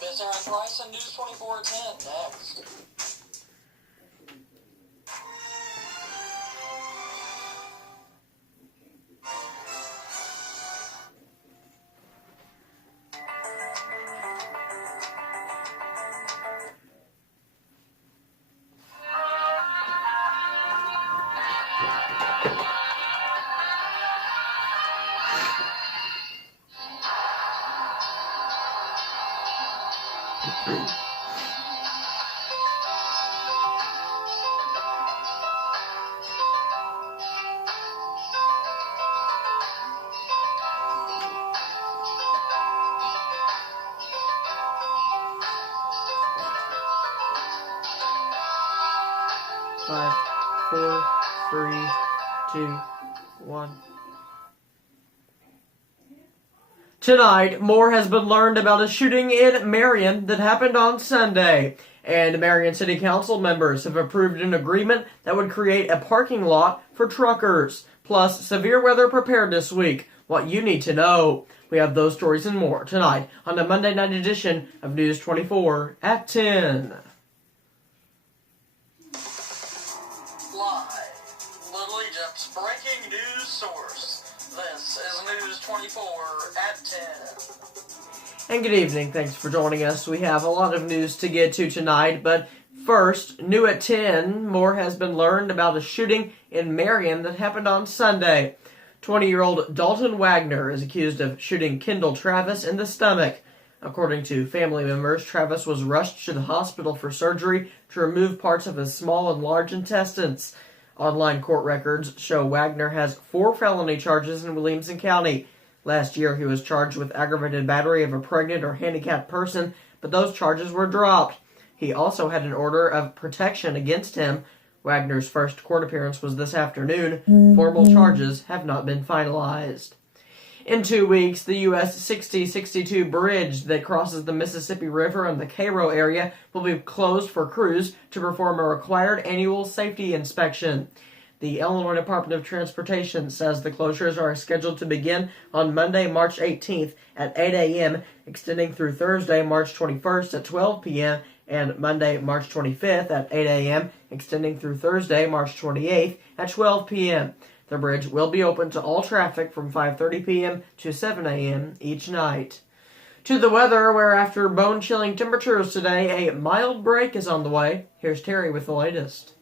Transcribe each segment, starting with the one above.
Miss Aaron Price and News 24 at 10 next. Five, four, three, two, one. Tonight, more has been learned about a shooting in Marion that happened on Sunday, and Marion City Council members have approved an agreement that would create a parking lot for truckers, plus severe weather preparedness week. What you need to know. We have those stories and more tonight on the Monday night edition of News 24 at 10. Live, Little Egypt's breaking news source. This is News 24 at 10. And good evening. Thanks for joining us. We have a lot of news to get to tonight, but first, new at 10, more has been learned about a shooting in Marion that happened on Sunday. 20-year-old Dalton Wagner is accused of shooting Kendall Travis in the stomach. According to family members, Travis was rushed to the hospital for surgery to remove parts of his small and large intestines. Online court records show Wagner has 4 felony charges in Williamson County. Last year, he was charged with aggravated battery of a pregnant or handicapped person, but those charges were dropped. He also had an order of protection against him. Wagner's first court appearance was this afternoon. Formal charges have not been finalized. In 2 weeks, the U.S. 6062 bridge that crosses the Mississippi River in the Cairo area will be closed for crews to perform a required annual safety inspection. The Illinois Department of Transportation says the closures are scheduled to begin on Monday, March 18th at 8 a.m., extending through Thursday, March 21st at 12 p.m., and Monday, March 25th at 8 a.m., extending through Thursday, March 28th at 12 p.m. The bridge will be open to all traffic from 5:30 p.m. to 7 a.m. each night. To the weather, where after bone-chilling temperatures today, a mild break is on the way. Here's Terry with the latest.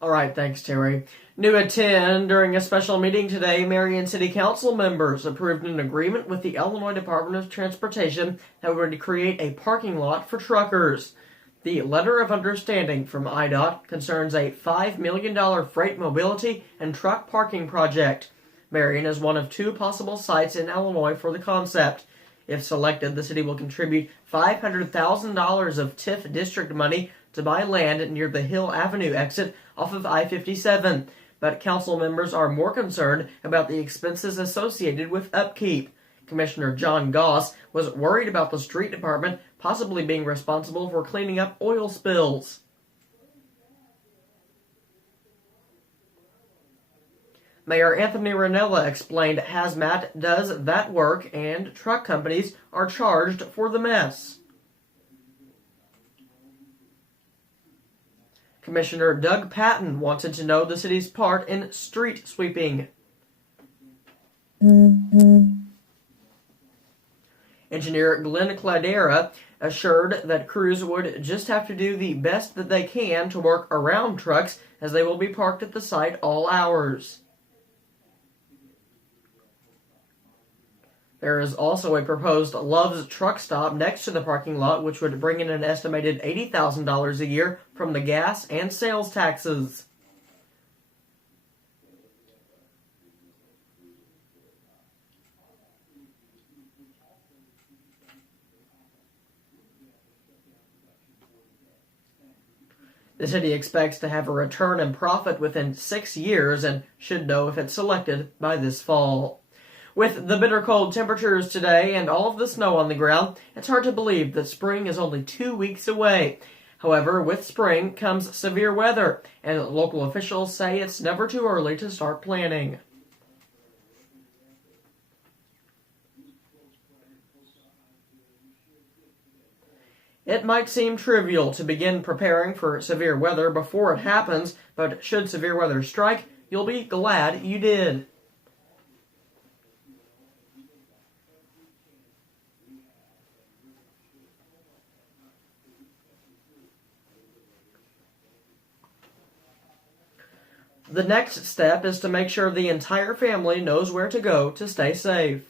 All right, thanks, Terry. New at 10, during a special meeting today, Marion City Council members approved an agreement with the Illinois Department of Transportation that would create a parking lot for truckers. The letter of understanding from IDOT concerns a $5 million freight mobility and truck parking project. Marion is one of 2 possible sites in Illinois for the concept. If selected, the city will contribute $500,000 of TIF district money to buy land near the Hill Avenue exit off of I-57, but council members are more concerned about the expenses associated with upkeep. Commissioner John Goss was worried about the street department possibly being responsible for cleaning up oil spills. Mayor Anthony Ranella explained hazmat does that work and truck companies are charged for the mess. Commissioner Doug Patton wanted to know the city's part in street sweeping. Engineer Glenn Cladera assured that crews would just have to do the best that they can to work around trucks as they will be parked at the site all hours. There is also a proposed Love's truck stop next to the parking lot, which would bring in an estimated $80,000 a year from the gas and sales taxes. The city expects to have a return in profit within 6 years and should know if it's selected by this fall. With the bitter cold temperatures today and all of the snow on the ground, it's hard to believe that spring is only 2 weeks away. However, with spring comes severe weather, and local officials say it's never too early to start planning. It might seem trivial to begin preparing for severe weather before it happens, but should severe weather strike, you'll be glad you did. The next step is to make sure the entire family knows where to go to stay safe.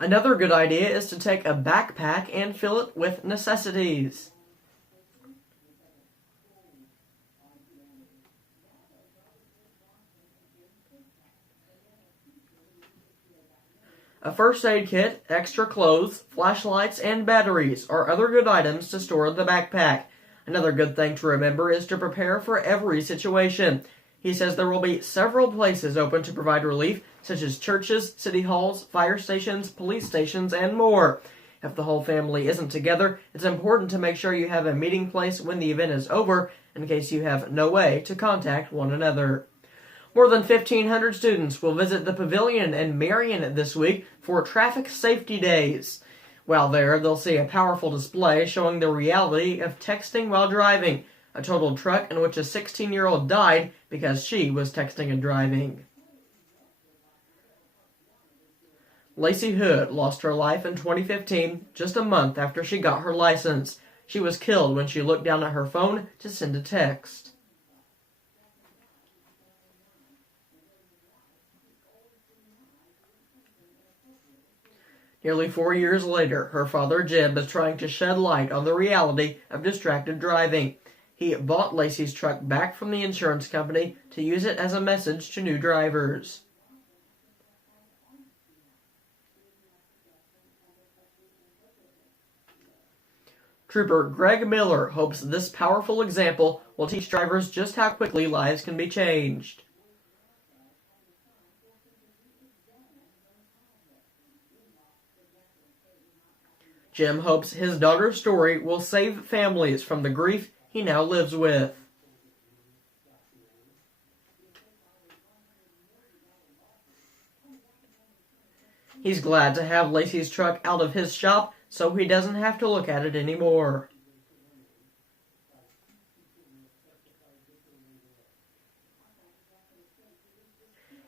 Another good idea is to take a backpack and fill it with necessities. A first aid kit, extra clothes, flashlights, and batteries are other good items to store in the backpack. Another good thing to remember is to prepare for every situation. He says there will be several places open to provide relief, such as churches, city halls, fire stations, police stations, and more. If the whole family isn't together, it's important to make sure you have a meeting place when the event is over, in case you have no way to contact one another. More than 1,500 students will visit the pavilion in Marion this week for Traffic Safety Days. While there, they'll see a powerful display showing the reality of texting while driving, a totaled truck in which a 16-year-old died because she was texting and driving. Lacey Hood lost her life in 2015, just a month after she got her license. She was killed when she looked down at her phone to send a text. Nearly 4 years later, her father Jim is trying to shed light on the reality of distracted driving. He bought Lacey's truck back from the insurance company to use it as a message to new drivers. Trooper Greg Miller hopes this powerful example will teach drivers just how quickly lives can be changed. Jim hopes his daughter's story will save families from the grief he now lives with. He's glad to have Lacey's truck out of his shop so he doesn't have to look at it anymore.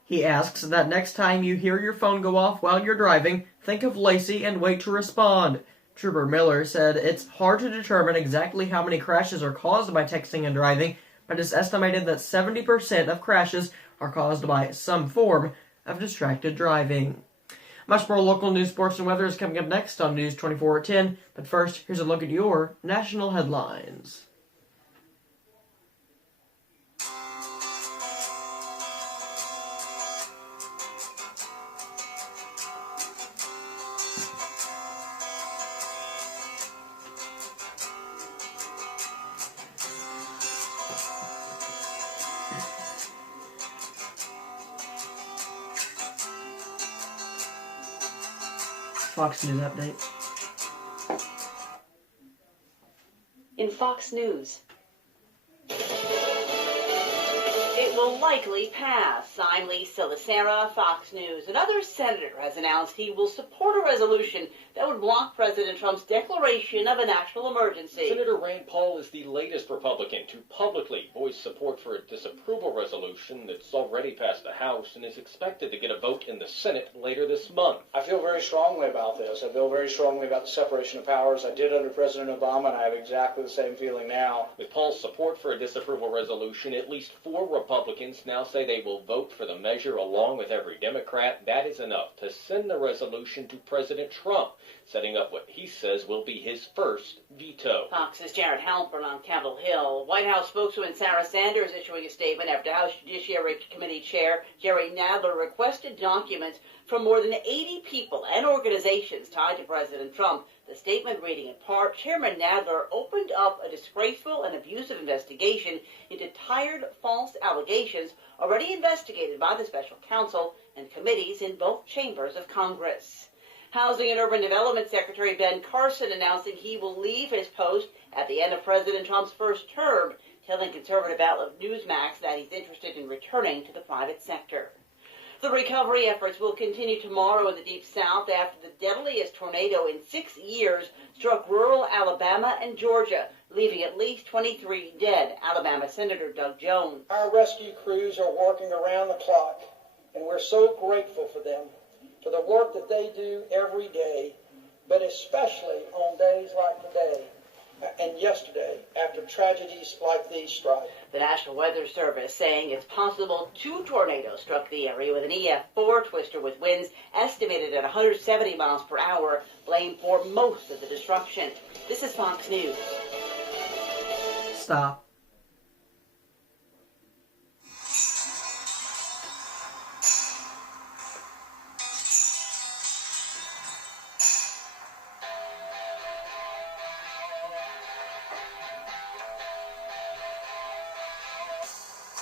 He asks that next time you hear your phone go off while you're driving, think of Lacey and wait to respond. Trooper Miller said it's hard to determine exactly how many crashes are caused by texting and driving, but it's estimated that 70% of crashes are caused by some form of distracted driving. Much more local news, sports, and weather is coming up next on News 24 at 10, but first, here's a look at your national headlines. Fox News update. In Fox News, it will likely pass. I'm Lisa Lacera, Fox News. Another senator has announced he will support a resolution that would block President Trump's declaration of a national emergency. Senator Rand Paul is the latest Republican to publicly voice support for a disapproval resolution that's already passed the House and is expected to get a vote in the Senate later this month. I feel very strongly about this. I feel very strongly about the separation of powers. I did under President Obama, and I have exactly the same feeling now. With Paul's support for a disapproval resolution, at least 4 Republicans now say they will vote for the measure along with every Democrat. That is enough to send the resolution to President Trump, setting up what he says will be his first veto. Fox's Jared Halpern on Capitol Hill. White House spokeswoman Sarah Sanders issuing a statement after House Judiciary Committee Chair Jerry Nadler requested documents from more than 80 people and organizations tied to President Trump. The statement reading in part, Chairman Nadler opened up a disgraceful and abusive investigation into tired false allegations already investigated by the special counsel and committees in both chambers of Congress. Housing and Urban Development Secretary Ben Carson announcing he will leave his post at the end of President Trump's first term, telling conservative outlet Newsmax that he's interested in returning to the private sector. The recovery efforts will continue tomorrow in the Deep South after the deadliest tornado in 6 years struck rural Alabama and Georgia, leaving at least 23 dead. Alabama Senator Doug Jones. Our rescue crews are working around the clock, and we're so grateful for them, for the work that they do every day, but especially on days like today and yesterday after tragedies like these strike. The National Weather Service saying it's possible 2 tornadoes struck the area with an EF4 twister with winds estimated at 170 miles per hour, blamed for most of the destruction. This is Fox News. Stop.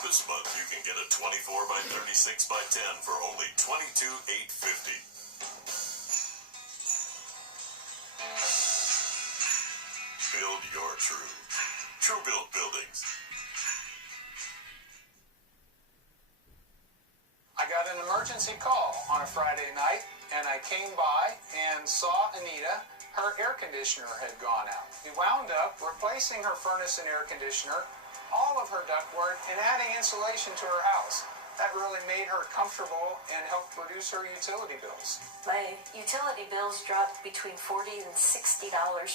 This month you can get a 24 by 36 by 10 for only $22,850. Build your true. True Built Buildings. I got an emergency call on a Friday night, and I came by and saw Anita. Her air conditioner had gone out. We wound up replacing her furnace and air conditioner, all of her ductwork, and adding insulation to her house. That really made her comfortable and helped reduce her utility bills. My utility bills dropped between $40 and $60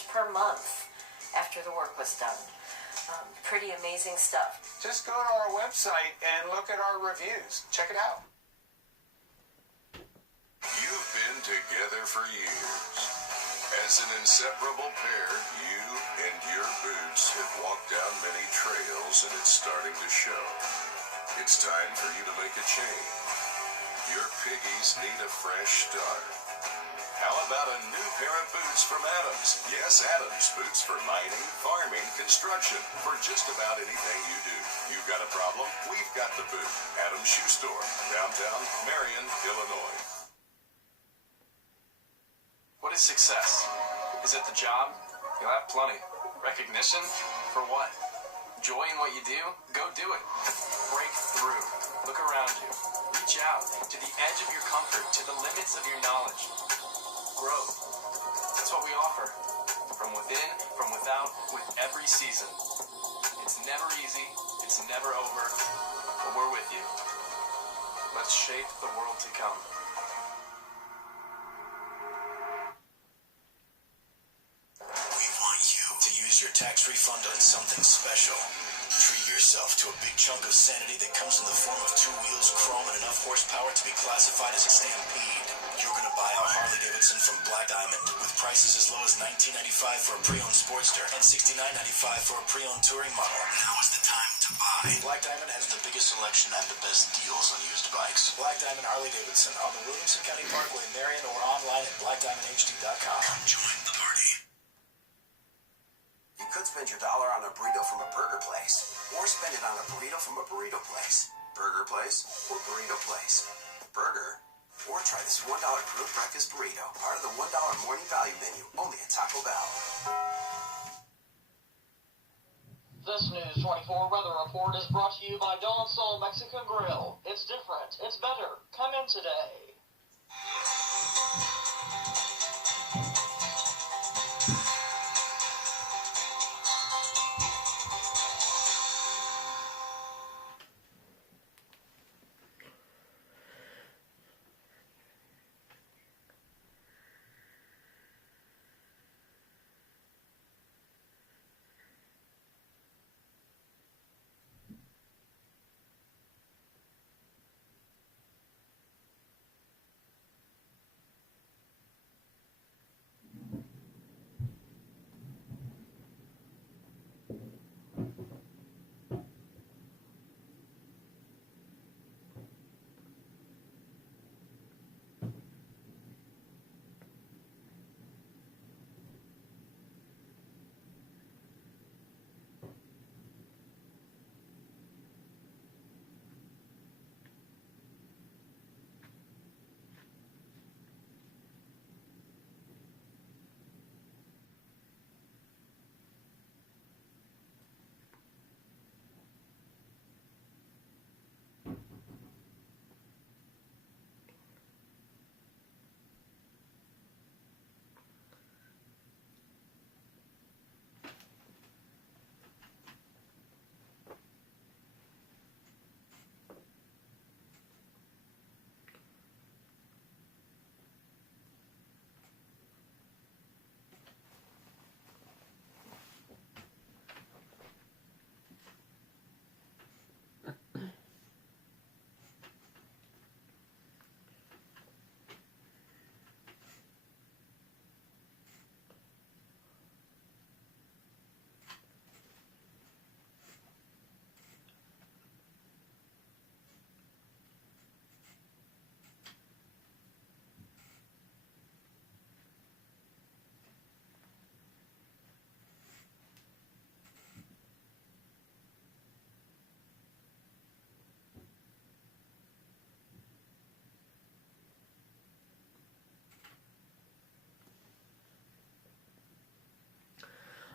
per month after the work was done. Pretty amazing stuff. Just go to our website and look at our reviews. Check it out. You've been together for years. As an inseparable pair, you and your boots have walked down many trails, and it's starting to show. It's time for you to make a change. Your piggies need a fresh start. How about a new pair of boots from Adams? Yes, Adams. Boots for mining, farming, construction, for just about anything you do. You've got a problem? We've got the boot. Adams Shoe Store, downtown Marion, Illinois. What is success? Is it the job? You'll have plenty. Recognition? For what? Joy in what you do? Go do it. Break through. Look around you. Reach out to the edge of your comfort, to the limits of your knowledge. Growth. That's what we offer. From within, from without, with every season. It's never easy. It's never over. But we're with you. Let's shape the world to come. Your tax refund on something special. Treat yourself to a big chunk of sanity that comes in the form of 2 wheels, chrome, and enough horsepower to be classified as a Stampede. You're going to buy a Harley-Davidson from Black Diamond with prices as low as $19.95 for a pre-owned Sportster and $69.95 for a pre-owned touring model. Now is the time to buy. Black Diamond has the biggest selection and the best deals on used bikes. Black Diamond Harley-Davidson on the Williamson County Parkway, Marion, or online at blackdiamondhd.com. Come join the party. You could spend your dollar on a burrito from a burger place, or spend it on a burrito from a burrito place. Burger place or burrito place. Burger, or try this $1 grilled breakfast burrito, part of the $1 morning value menu, only at Taco Bell. This News 24 weather report is brought to you by Don Sol Mexican Grill. It's different. It's better. Come in today.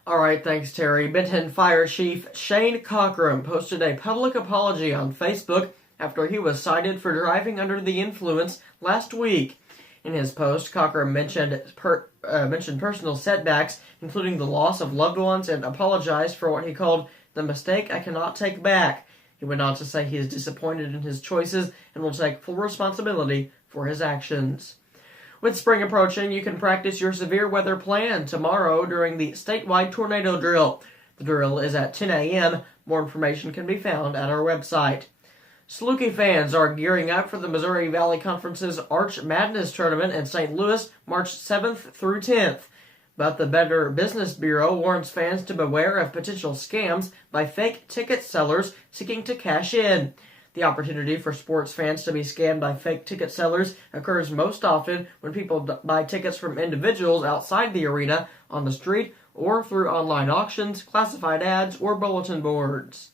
All right, thanks, Terry. Benton Fire Chief Shane Cochran posted a public apology on Facebook after he was cited for driving under the influence last week. In his post, Cochran mentioned personal setbacks, including the loss of loved ones, and apologized for what he called the mistake I cannot take back. He went on to say he is disappointed in his choices and will take full responsibility for his actions. With spring approaching, you can practice your severe weather plan tomorrow during the statewide tornado drill. The drill is at 10 a.m. More information can be found at our website. Saluki fans are gearing up for the Missouri Valley Conference's Arch Madness Tournament in St. Louis, March 7th through 10th. But the Better Business Bureau warns fans to beware of potential scams by fake ticket sellers seeking to cash in. The opportunity for sports fans to be scammed by fake ticket sellers occurs most often when people buy tickets from individuals outside the arena, on the street, or through online auctions, classified ads, or bulletin boards.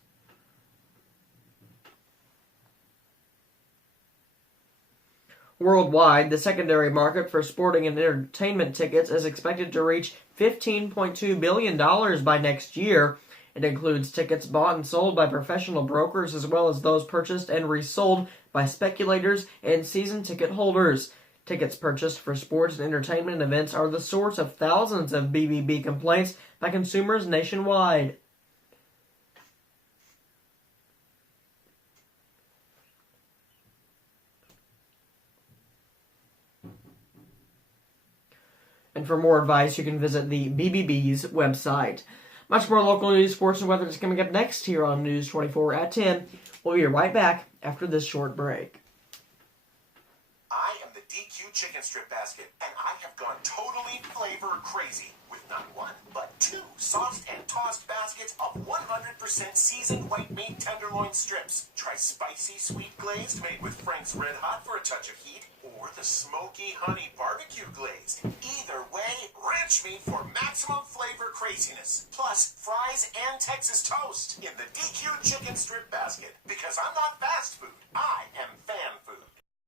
Worldwide, the secondary market for sporting and entertainment tickets is expected to reach $15.2 billion by next year. It includes tickets bought and sold by professional brokers as well as those purchased and resold by speculators and season ticket holders. Tickets purchased for sports and entertainment events are the source of thousands of BBB complaints by consumers nationwide. And for more advice, you can visit the BBB's website. Much more local news, sports, and weather is coming up next here on News 24 at 10. We'll be right back after this short break. I am the DQ Chicken Strip Basket, and I have gone totally flavor crazy with not one, but two sauced and tossed baskets of 100% seasoned white meat tenderloin strips. Try spicy sweet glazed made with Frank's Red Hot for a touch of heat, or the smoky honey barbecue glazed. Either way, ranch meat for maximum flavor craziness. Plus, fries and Texas toast in the DQ Chicken Strip Basket. Because I'm not fast food, I am fan